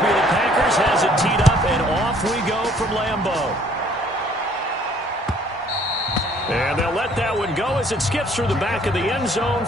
be the Packers. Has it teed up, and off we go from Lambeau. And they'll let that one go as it skips through the back of the end zone.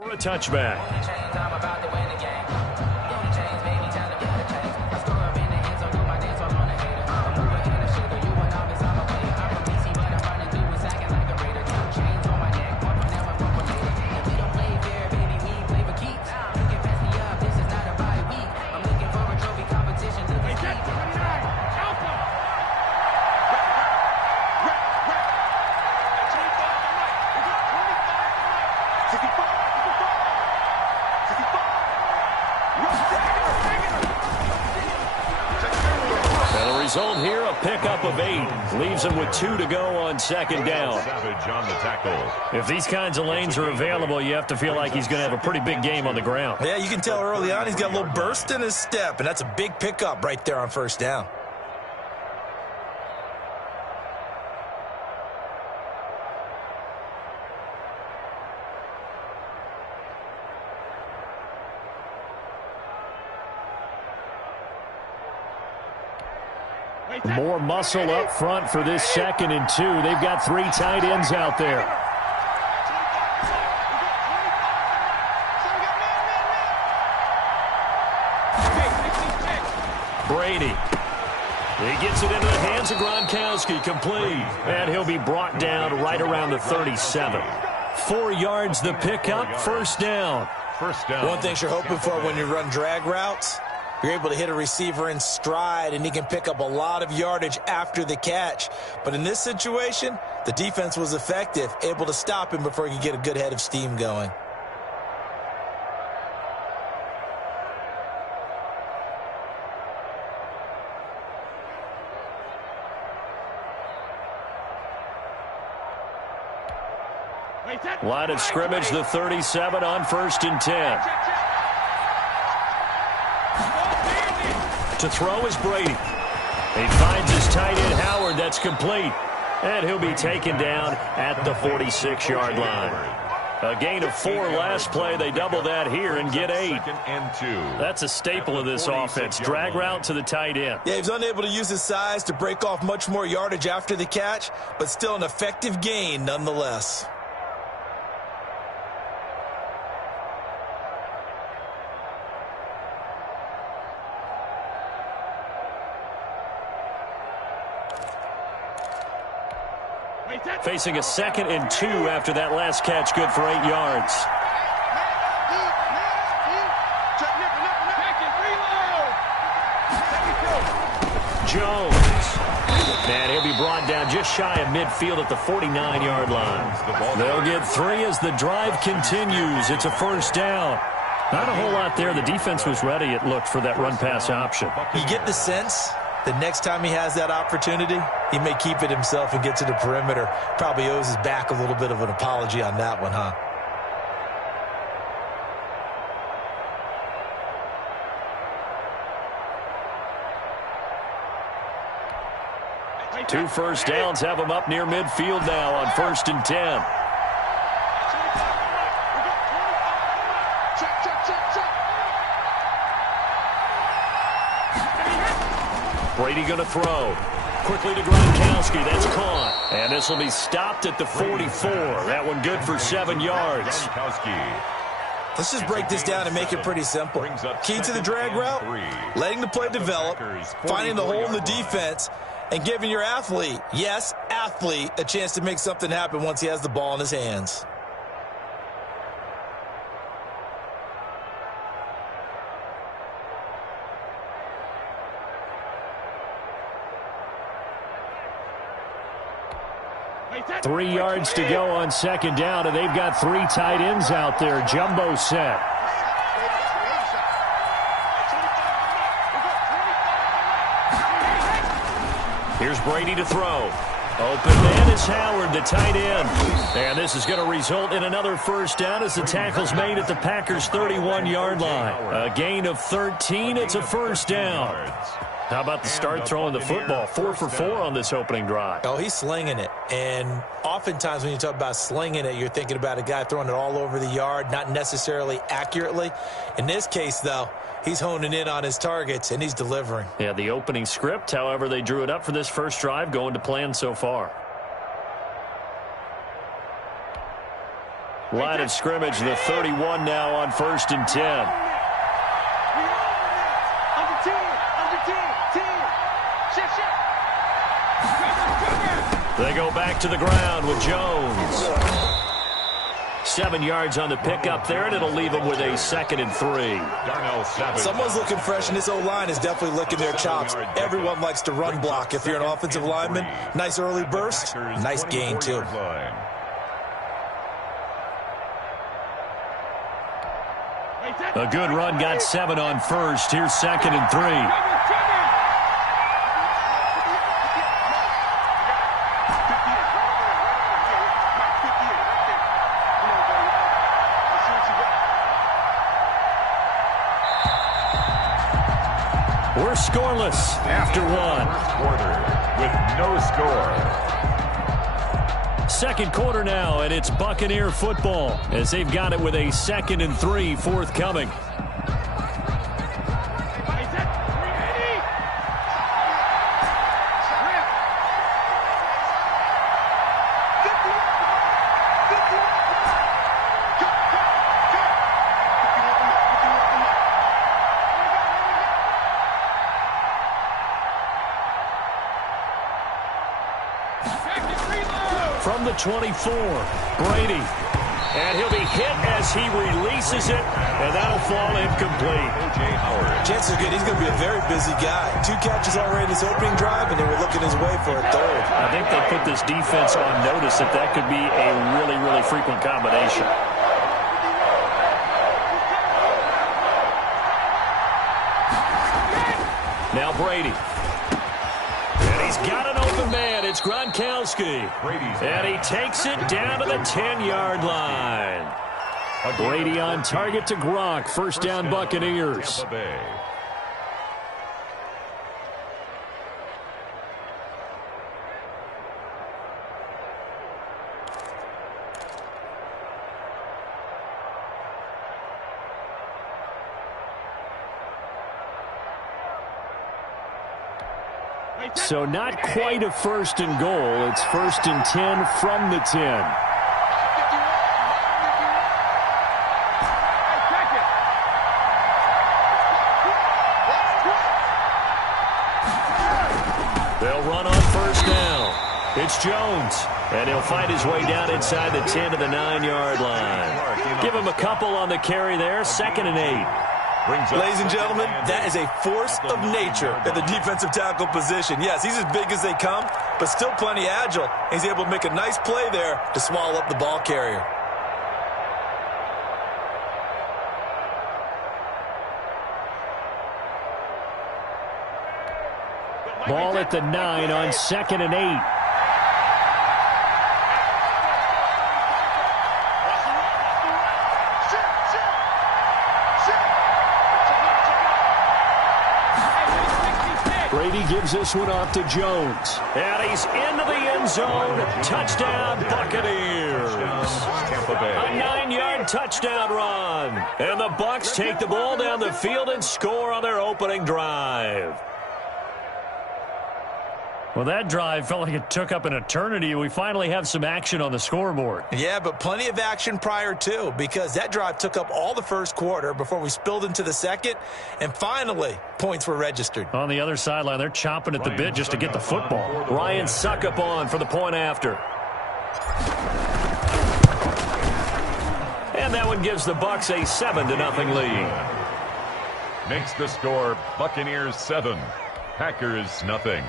For a touchback. Result here, a pickup of 8. Leaves him with 2 to go on second down. Savage on the tackle. If these kinds of lanes are available, you have to feel like he's going to have a pretty big game on the ground. Yeah, you can tell early on he's got a little burst in his step, and that's a big pickup right there on first down. More muscle up front for this 2nd and 2. They've got 3 tight ends out there. Brady. He gets it into the hands of Gronkowski, complete. And he'll be brought down right around the 37. 4 yards the pickup, first down. One thing you're hoping for when you run drag routes, you're able to hit a receiver in stride, and he can pick up a lot of yardage after the catch. But in this situation, the defense was effective, able to stop him before he could get a good head of steam going. Line of scrimmage, the 37 on 1st and 10. To throw is Brady. He finds his tight end Howard. That's complete. And he'll be taken down at the 46-yard line. A gain of 4 last play. They double that here and get 8. That's a staple of this offense. Drag route to the tight end. Yeah, he was unable to use his size to break off much more yardage after the catch, but still an effective gain nonetheless. Facing a 2nd and 2 after that last catch, good for 8 yards. Jones. And he'll be brought down just shy of midfield at the 49-yard line. They'll get 3 as the drive continues. It's a first down. Not a whole lot there. The defense was ready, it looked, for that run-pass option. You get the sense the next time he has that opportunity, he may keep it himself and get to the perimeter. Probably owes his back a little bit of an apology on that one, huh? Two first downs have him up near midfield now on 1st and 10. Brady going to throw. Quickly to Gronkowski. That's caught. And this will be stopped at the 44. That one good for 7 yards. Let's just break this down and make it pretty simple. Key to the drag route, letting the play develop, finding the hole in the defense, and giving your athlete, yes, athlete, a chance to make something happen once he has the ball in his hands. Three yards to go on 2nd down, and they've got 3 tight ends out there. Jumbo set. Here's Brady to throw. Open man is Howard, the tight end. And this is going to result in another first down as the tackle's made at the Packers' 31-yard line. A gain of 13. It's a first down. How about the start throwing the football? 4 for 4 on this opening drive. Oh, he's slinging it. And oftentimes when you talk about slinging it, you're thinking about a guy throwing it all over the yard, not necessarily accurately. In this case, though, he's honing in on his targets, and he's delivering. Yeah, the opening script, however, they drew it up for this first drive, going to plan so far. Line of scrimmage, the 31 now on 1st and 10. They go back to the ground with Jones. 7 yards on the pickup there, and it'll leave them with a 2nd and 3. Someone's looking fresh, and this O-line is definitely licking their chops. Everyone likes to run block. If you're an offensive lineman, nice early burst, nice gain, too. A good run, got 7 on 1st. Here's 2nd and 3. We're scoreless after 1. First quarter with no score. Second quarter now, and it's Buccaneer football as they've got it with a 2nd and 3 forthcoming. the 24. Brady. And he'll be hit as he releases it, and that'll fall incomplete. Chances are good. He's going to be a very busy guy. 2 catches already in his opening drive, and they were looking his way for a third. I think they put this defense on notice that could be a really, really frequent combination. Now Brady. And he's got an open man. It's Gronkowski. And he takes it down to the 10-yard line. Brady on target to Gronk. First down, Buccaneers. So not quite a first and goal. It's first and 10 from the 10. They'll run on first down. It's Jones. And he'll find his way down inside the 10 to the 9-yard line. Give him a couple on the carry there. 2nd and 8. Ladies and gentlemen, that is a force of nature at the defensive tackle position. Yes, he's as big as they come, but still plenty agile. He's able to make a nice play there to swallow up the ball carrier. Ball at the 9 on 2nd and 8. Brady gives this one off to Jones. And he's into the end zone. Touchdown, Buccaneers. A 9-yard touchdown run. And the Bucs take the ball down the field and score on their opening drive. Well, that drive felt like it took up an eternity. We finally have some action on the scoreboard. Yeah, but plenty of action prior to, because that drive took up all the first quarter before we spilled into the second, and finally, points were registered. On the other sideline, they're chomping at the bit just to get the football. Ryan Suckup on for the point after. And that one gives the Bucs a 7-0 lead. Makes the score Buccaneers 7, Packers nothing.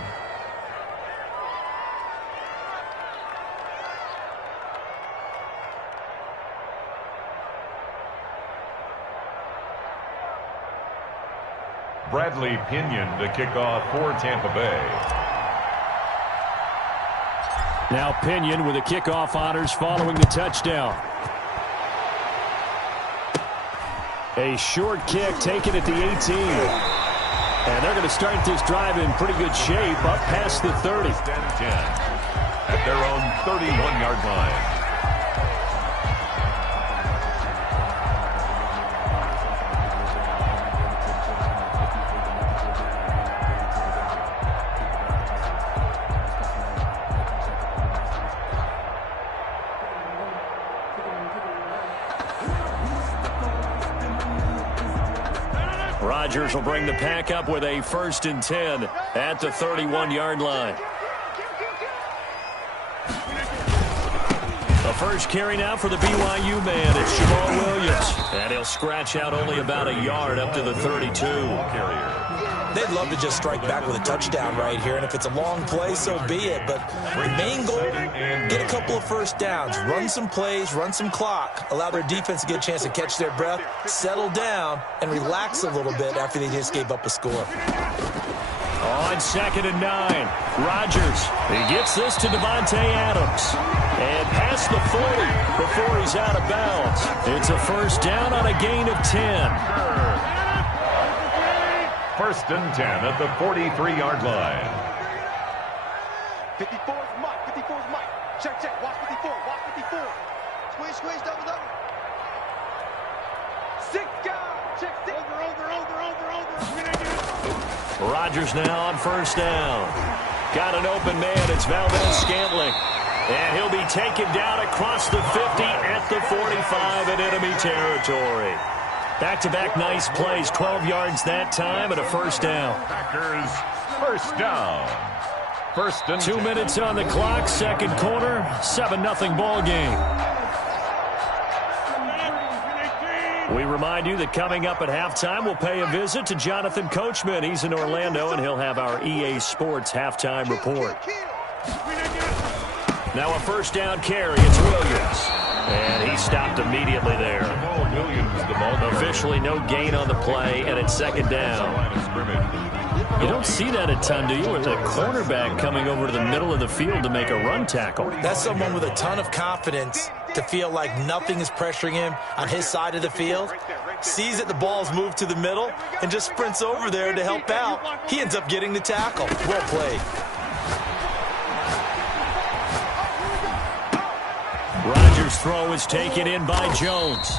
Bradley Pinion to kick off for Tampa Bay. Now Pinion with the kickoff honors following the touchdown. A short kick taken at the 18. And they're going to start this drive in pretty good shape up past the 30. 10 at their own 31-yard line. Rodgers will bring the pack up with a 1st and 10 at the 31-yard line. The first carry now for the BYU man. It's Jamal Williams. And he'll scratch out only about a yard up to the 32. They'd love to just strike back with a touchdown right here, and if it's a long play, so be it. But the main goal, get a couple of first downs, run some plays, run some clock, allow their defense to get a chance to catch their breath, settle down, and relax a little bit after they just gave up a score. On 2nd and 9, Rodgers. He gets this to Devontae Adams. And past the 40 before he's out of bounds. It's a first down on a gain of 10. 1st and 10 at the 43-yard line. 54's Mike. 54's Mike. Check, check. Watch 54. Watch 54. Squeeze, squeeze. Double, double. 6 guys. Check, check. Over. Rodgers now on first down. Got an open man. It's Valdez-Scantling. And he'll be taken down across the 50 at the 45 in enemy territory. Back-to-back nice plays, 12 yards that time and a first down. Packers first down. First and 2 minutes on the clock, second quarter, 7-0 ball game. We remind you that coming up at halftime, we'll pay a visit to Jonathan Coachman. He's in Orlando, and he'll have our EA Sports halftime report. Now a first down carry. It's Williams. And he stopped immediately there. Officially no gain on the play, and it's second down. You don't see that a ton, do you, with a cornerback coming over to the middle of the field to make a run tackle? That's someone with a ton of confidence to feel like nothing is pressuring him on his side of the field. Sees that the ball's moved to the middle and just sprints over there to help out. He ends up getting the tackle. Well played. Rodgers' throw is taken in by Jones.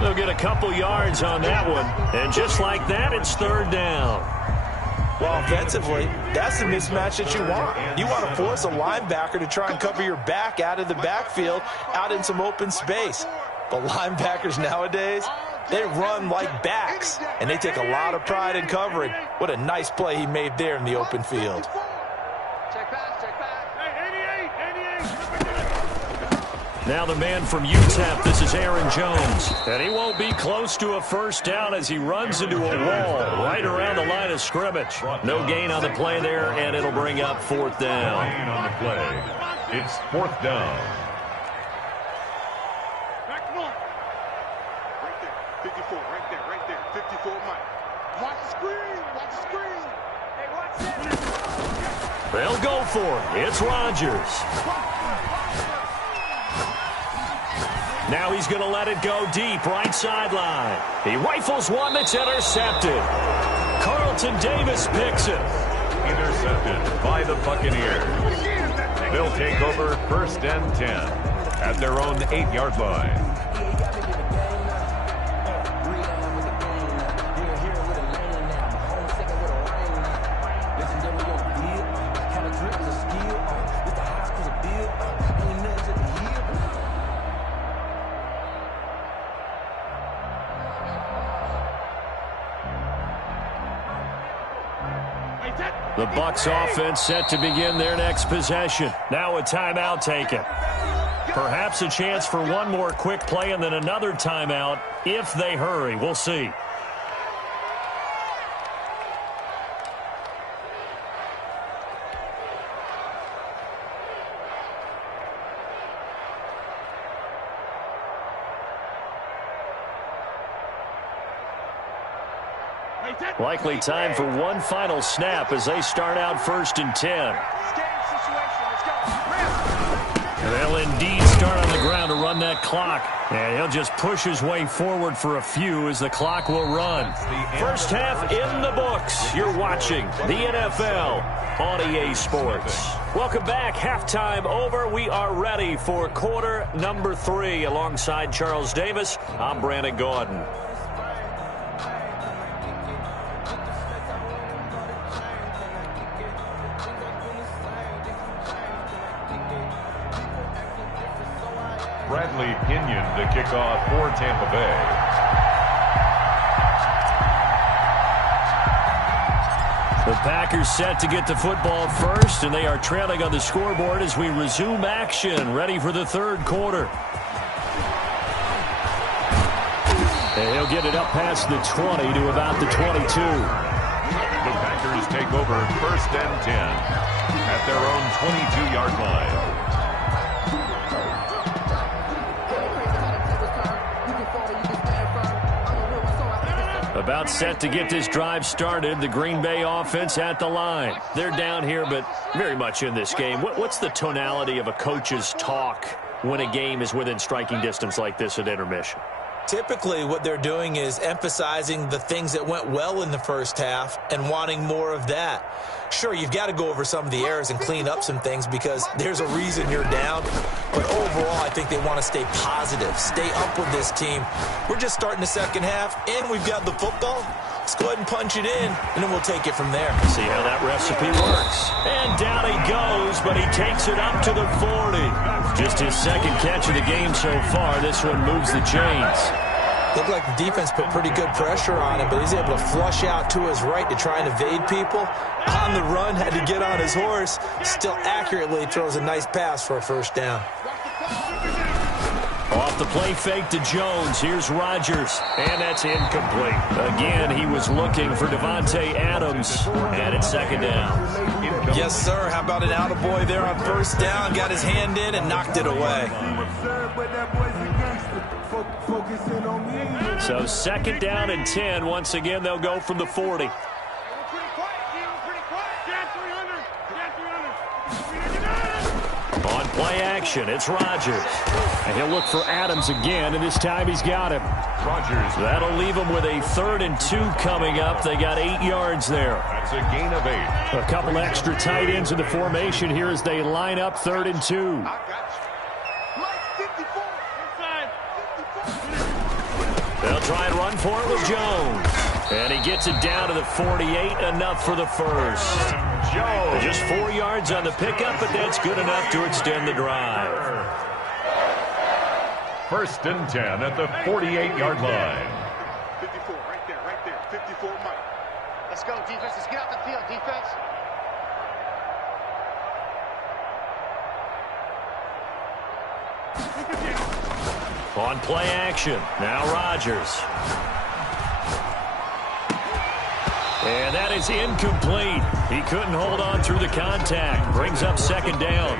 They'll get a couple yards on that one. And just like that, it's third down. Well, offensively, that's the mismatch that you want. You want to force a linebacker to try and cover your back out of the backfield, out in some open space. But linebackers nowadays, they run like backs, and they take a lot of pride in covering. What a nice play he made there in the open field. Check back, check back. Hey, 88. Now the man from UTEP, this is Aaron Jones. And he won't be close to a first down as he runs into a wall right around the line of scrimmage. No gain on the play there, and it'll bring up fourth down. Gain on the play. It's fourth down. Back one. Right there. 54, right there. 54, Mike. Watch the screen, watch the screen. Hey, watch this. They'll go for it. It's Rodgers. Now he's going to let it go deep, right sideline. He rifles one that's intercepted. Carlton Davis picks it. Intercepted by the Buccaneers. They'll take over first and 10 at their own 8-yard line. The Bucs offense set to begin their next possession. Now a timeout taken. Perhaps a chance for one more quick play and then another timeout if they hurry. We'll see. Likely time for one final snap as they start out first and 10. And they'll indeed start on the ground to run that clock. And he'll just push his way forward for a few as the clock will run. First half in the books. You're watching the NFL on EA Sports. Welcome back. Halftime over. We are ready for quarter number 3. Alongside Charles Davis, I'm Brandon Gordon. Bradley Pinion to kick off for Tampa Bay. The Packers set to get the football first, and they are trailing on the scoreboard as we resume action, ready for the third quarter. And he'll get it up past the 20 to about the 22. The Packers take over first and 10 at their own 22-yard line. About set to get this drive started. The Green Bay offense at the line. They're down here, but very much in this game. What's the tonality of a coach's talk when a game is within striking distance like this at intermission? Typically, what they're doing is emphasizing the things that went well in the first half and wanting more of that. Sure, you've got to go over some of the errors and clean up some things because there's a reason you're down. But overall, I think they want to stay positive, stay up with this team. We're just starting the second half, and we've got the football. Let's go ahead and punch it in, and then we'll take it from there. See how that recipe works. And down he goes, but he takes it up to the 40. Just his second catch of the game so far. This one moves the chains. Looked like the defense put pretty good pressure on him, but he's able to flush out to his right to try and evade people. On the run, had to get on his horse. Still accurately throws a nice pass for a first down. Off the play fake to Jones. Here's Rodgers, and that's incomplete. Again, he was looking for Devontae Adams, and it's second down. Yes, sir. How about an attaboy there on first down? Got his hand in and knocked it away. So second down and 10. Once again, they'll go from the 40. On play action, it's Rodgers. And he'll look for Adams again, and this time he's got him. Rodgers. That'll leave him with a 3rd and 2 coming up. They got 8 yards there. That's a gain of 8. A couple extra tight ends in the formation here as they line up 3rd and 2. They'll try and run for it with Jones. And he gets it down to the 48, enough for the first. Jones. Just 4 yards on the pickup, but that's good enough to extend the drive. 1st and 10 at the 48-yard line. 54, right there, 54 Mike. Let's go, defense. Let's get out the field, defense. On play action, now Rodgers. And that is incomplete. He couldn't hold on through the contact. Brings up second down.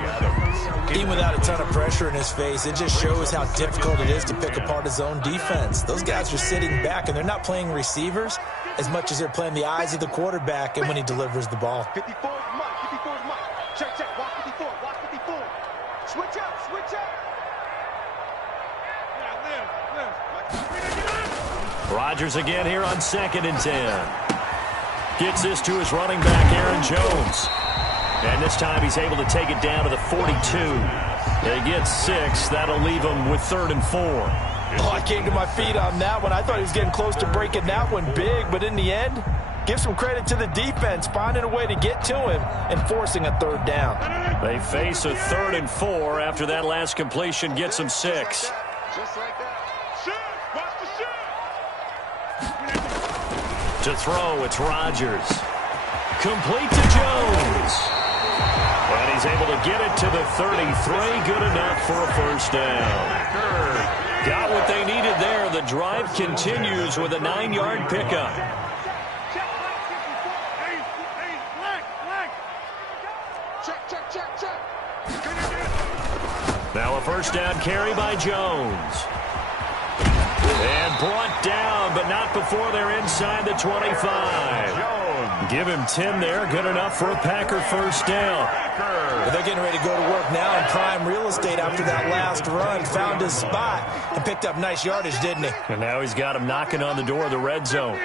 Even without a ton of pressure in his face, it just shows how difficult it is to pick apart his own defense. Those guys are sitting back, and they're not playing receivers as much as they're playing the eyes of the quarterback and when he delivers the ball. 54 Mike, 54 Mike. Check, watch 54, watch 54. Switch up. Rodgers again here on 2nd and 10. Gets this to his running back, Aaron Jones. And this time he's able to take it down to the 42. They get 6. That'll leave him with 3rd and 4. Oh, I came to my feet on that one. I thought he was getting close to breaking that one big, but in the end, give some credit to the defense, finding a way to get to him and forcing a 3rd down. They face a 3rd and 4 after that last completion gets them 6. Just like that. Shoot! Watch the shoot! To throw, it's Rodgers. Complete to Jones. And he's able to get it to the 33. Good enough for a first down. Got what they needed there. The drive continues with a 9-yard pickup. Check. Now a first down carry by Jones. And brought down, but not before they're inside the 25. Jones. Give him 10 there. Good enough for a Packer first down. Well, they're getting ready to go to work now in prime real estate after that last run. Found his spot and picked up nice yardage, didn't he? And now he's got him knocking on the door of the red zone.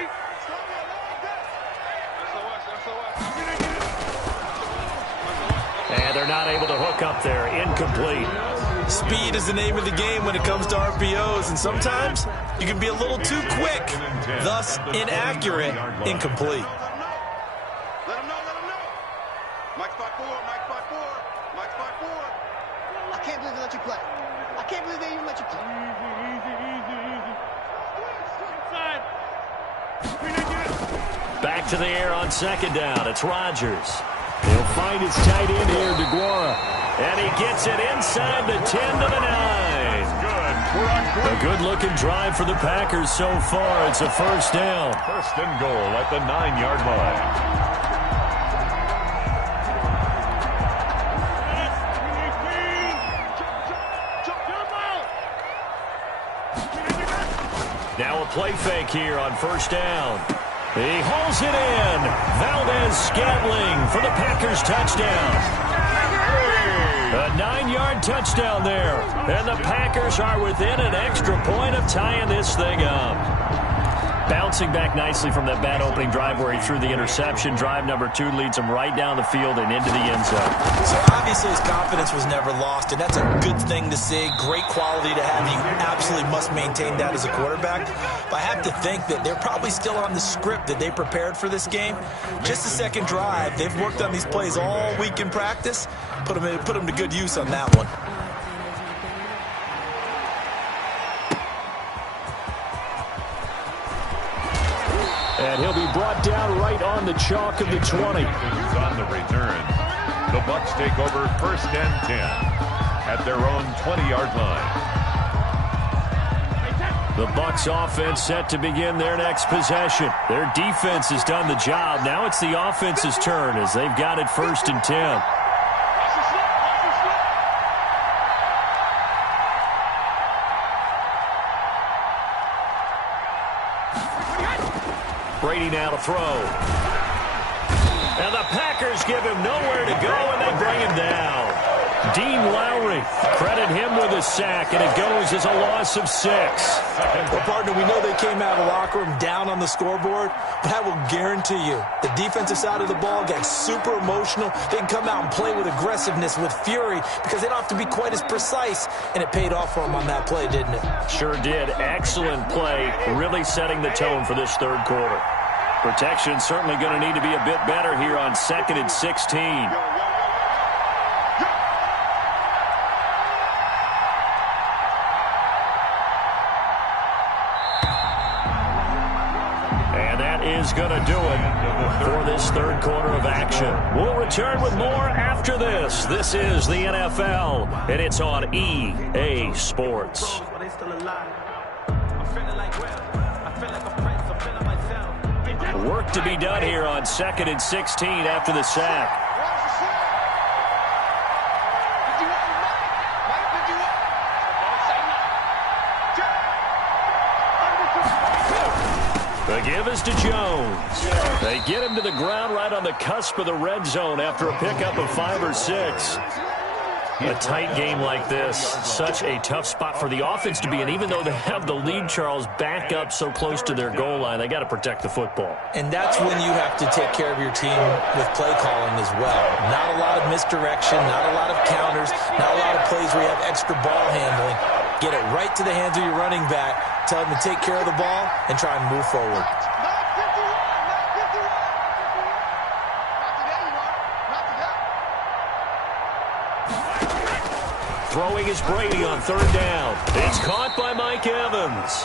And they're not able to hook up there. Incomplete. Speed is the name of the game when it comes to RPOs, and sometimes you can be a little too quick, thus inaccurate, incomplete. Let him know. Mike spot 4. I can't believe they let you play. I can't believe they even let you play. Back to the air on 2nd down. It's Rodgers. He'll find his tight end here, DeGuara. And he gets it inside the 10 to the 9. A good-looking drive for the Packers so far. It's a first down. 1st and goal at the 9-yard line. Now a play fake here on first down. He hauls it in. Valdez-Scantling for the Packers touchdown. A 9-yard touchdown there. And the Packers are within an extra point of tying this thing up. Bouncing back nicely from that bad opening drive where he threw the interception. Drive number 2 leads him right down the field and into the end zone. So obviously his confidence was never lost, and that's a good thing to see. Great quality to have. You absolutely must maintain that as a quarterback. But I have to think that they're probably still on the script that they prepared for this game. Just the second drive. They've worked on these plays all week in practice. Put them to good use on that one. And he'll be brought down right on the chalk of the 20. On the return, the Bucs take over 1st and 10 at their own 20-yard line. The Bucs offense set to begin their next possession. Their defense has done the job. Now it's the offense's turn as they've got it 1st and 10. Brady now to throw. And the Packers give him nowhere to go, and they bring him down. Dean Lowry, credit him with a sack, and it goes as a loss of 6. Well, partner, we know they came out of the locker room down on the scoreboard, but I will guarantee you the defensive side of the ball got super emotional. They can come out and play with aggressiveness, with fury, because they don't have to be quite as precise, and it paid off for them on that play, didn't it? Sure did. Excellent play, really setting the tone for this third quarter. Protection certainly going to need to be a bit better here on 2nd and 16. Is going to do it for this third quarter of action. We'll return with more after this. This is the NFL, and it's on EA Sports. Work to be done here on 2nd and 16 after the sack. The give is to Jones. They get him to the ground right on the cusp of the red zone after a pickup of 5 or 6. A tight game like this, such a tough spot for the offense to be in. Even though they have the lead, Charles, back up so close to their goal line, they got to protect the football. And that's when you have to take care of your team with play calling as well. Not a lot of misdirection, not a lot of counters, not a lot of plays where you have extra ball handling. Get it right to the hands of your running back, tell them to take care of the ball, and try and move forward. Throwing is Brady on 3rd down. It's caught by Mike Evans.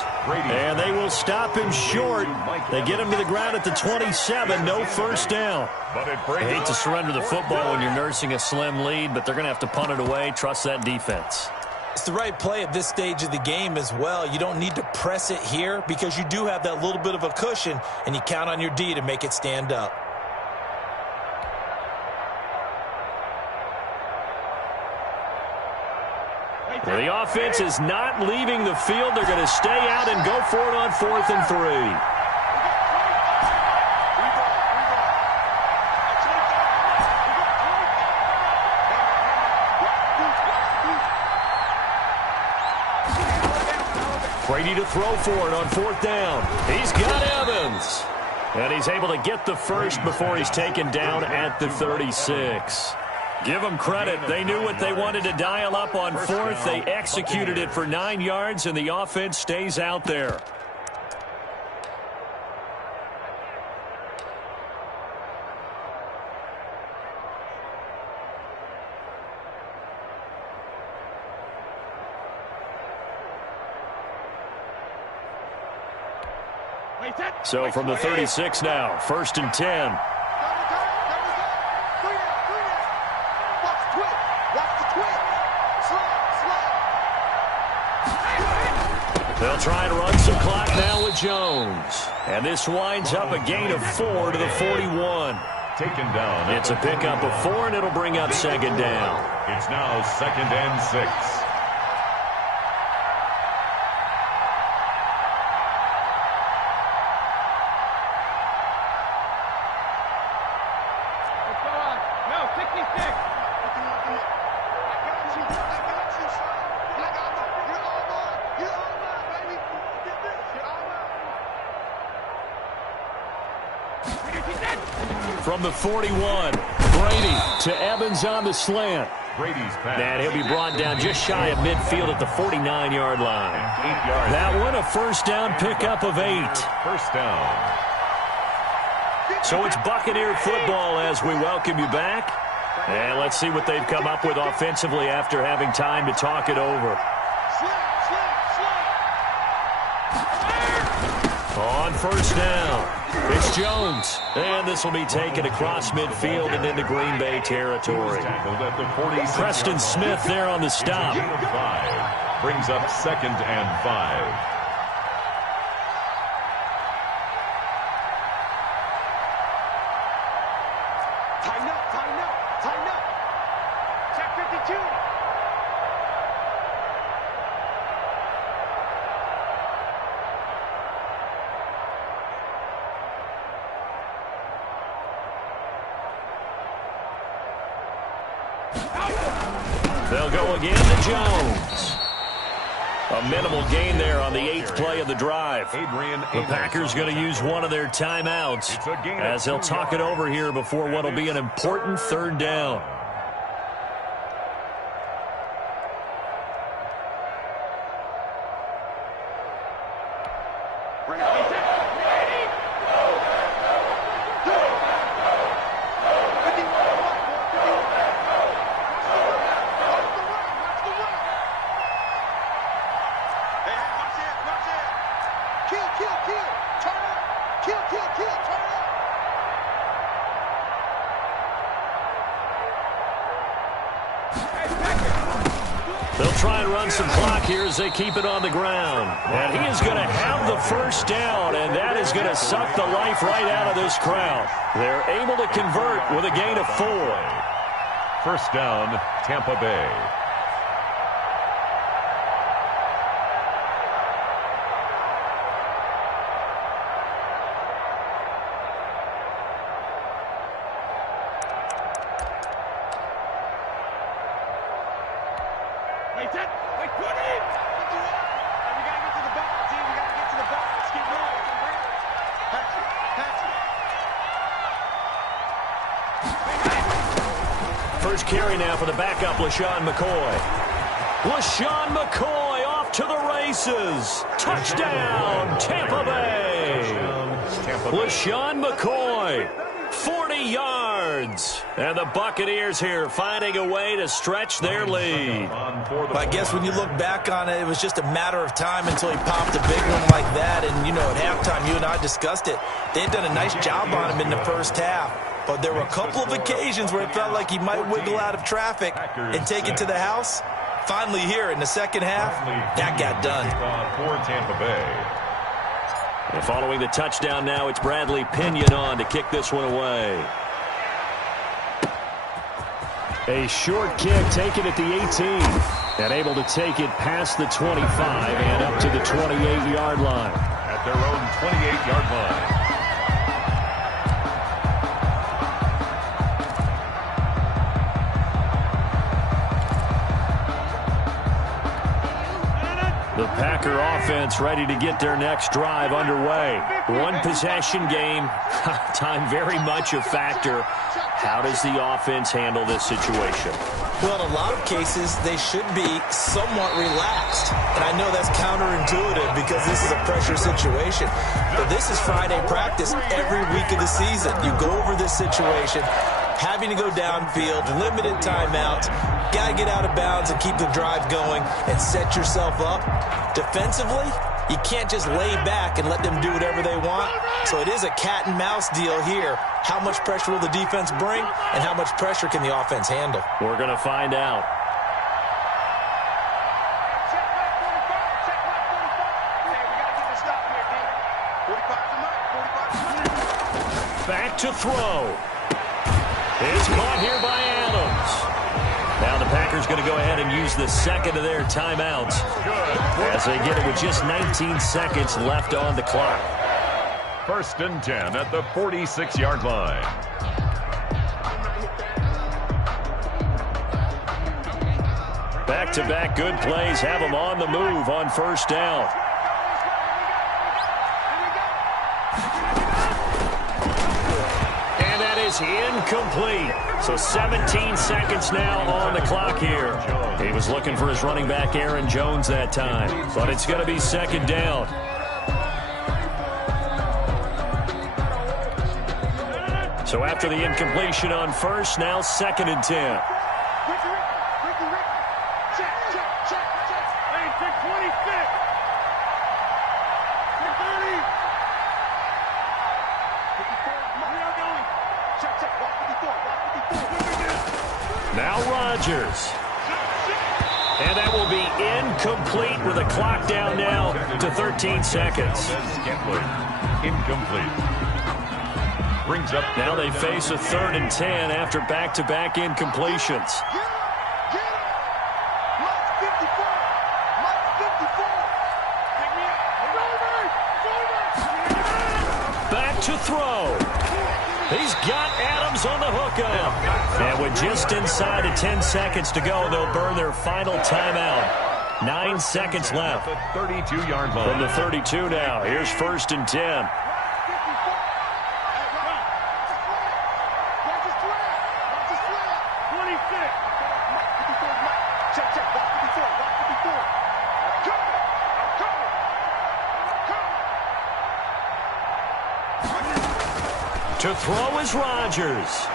And they will stop him short. They get him to the ground at the 27. No first down. I hate to surrender the football when you're nursing a slim lead, but they're going to have to punt it away. Trust that defense. It's the right play at this stage of the game as well. You don't need to press it here because you do have that little bit of a cushion, and you count on your D to make it stand up. Well, the offense is not leaving the field. They're going to stay out and go for it on 4th and 3. Brady to throw for it on 4th down. He's got Evans. And he's able to get the first before he's taken down at the 36. Give them credit. They knew what they wanted to dial up on 4th. They executed it for 9 yards, and the offense stays out there. So from the 36 now, 1st and 10. They'll try and run some clock now with Jones. And this winds up a gain of 4 to the 41. Taken down. It's a pickup of 4, and it'll bring up 2nd down. It's now 2nd and 6. From the 41, Brady to Evans on the slant. Brady's pass. And he'll be brought down just shy of midfield at the 49-yard line. 8 yards. That one a first down pickup of 8. First down. So it's Buccaneer football as we welcome you back. And let's see what they've come up with offensively after having time to talk it over. On first down, it's Jones. And this will be taken across midfield and into Green Bay territory. Preston Smith there on the stop. Brings up 2nd and 5. They'll go again to Jones. A minimal gain there on the 8th play of the drive. The Packers going to use one of their timeouts as they'll talk it over here before what will be an important 3rd down. They'll try and run some clock here as they keep it on the ground. And he is going to have the 1st down, and that is going to suck the life right out of this crowd. They're able to convert with a gain of 4. 1st down, Tampa Bay. First carry now for the backup, LaShawn McCoy. LaShawn McCoy off to the races. Touchdown, Tampa Bay. LaShawn McCoy, 40 yards. And the Buccaneers here finding a way to stretch their lead. I guess when you look back on it, it was just a matter of time until he popped a big one like that. And, you know, at halftime, you and I discussed it. They had done a nice job on him in the 1st half. But there were a couple of occasions where it felt like he might wiggle out of traffic and take it to the house. Finally here in the 2nd half, that got done. For Tampa Bay. And following the touchdown now, it's Bradley Pinion on to kick this one away. A short kick taken at the 18. And able to take it past the 25 and up to the 28-yard line. At their own 28-yard line. The Packer offense ready to get their next drive underway. One possession game. Time very much a factor. How does the offense handle this situation? Well, in a lot of cases, they should be somewhat relaxed. And I know that's counterintuitive because this is a pressure situation. But this is Friday practice every week of the season. You go over this situation, having to go downfield, limited timeouts, got to get out of bounds and keep the drive going and set yourself up. Defensively, you can't just lay back and let them do whatever they want. So it is a cat and mouse deal here. How much pressure will the defense bring and how much pressure can the offense handle? We're going to find out. Back to throw. It's caught here by Adams. Now the Packers going to go ahead and use the 2nd of their timeouts as they get it with just 19 seconds left on the clock. 1st and 10 at the 46-yard line. Back-to-back good plays have them on the move on 1st down. And that is incomplete. So 17 seconds now on the clock here. He was looking for his running back, Aaron Jones, that time. But it's going to be 2nd down. So after the incompletion on 1st, now 2nd and 10. Now Rodgers. And that will be incomplete with a clock down now to 13 seconds. Incomplete. Brings up. Now they face a 3rd and 10 after back-to-back incompletions. Back to throw. He's got Adams on the hookup. And with just inside of 10 seconds to go, they'll burn their final timeout. 9 seconds left. 32-yard line. From the 32 now. Here's 1st and 10. To throw is Rodgers.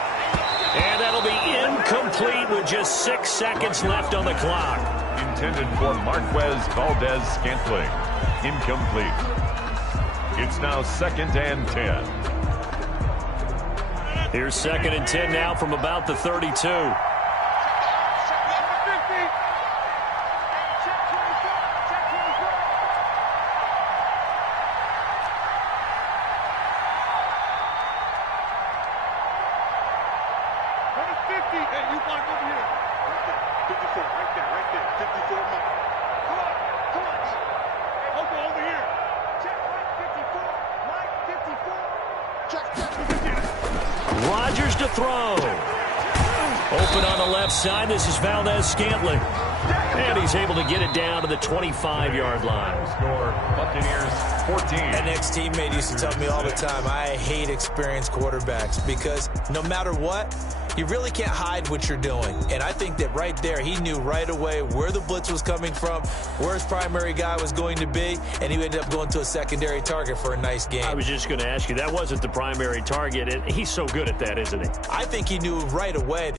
And that'll be incomplete with just 6 seconds left on the clock. Intended for Marquez Valdez-Scantling. Incomplete. It's now 2nd and 10. Here's 2nd and 10 now from about the 32. Rodgers to throw. Open on the left side. This is Valdez-Scantling. And he's able to get it down to the 25-yard line. Score, Buccaneers 14. An ex-teammate used to tell me all the time, I hate experienced quarterbacks because no matter what, you really can't hide what you're doing. And I think that right there, he knew right away where the blitz was coming from, where his primary guy was going to be, and he ended up going to a secondary target for a nice game. I was just going to ask you, that wasn't the primary target. He's so good at that, isn't he? I think he knew right away.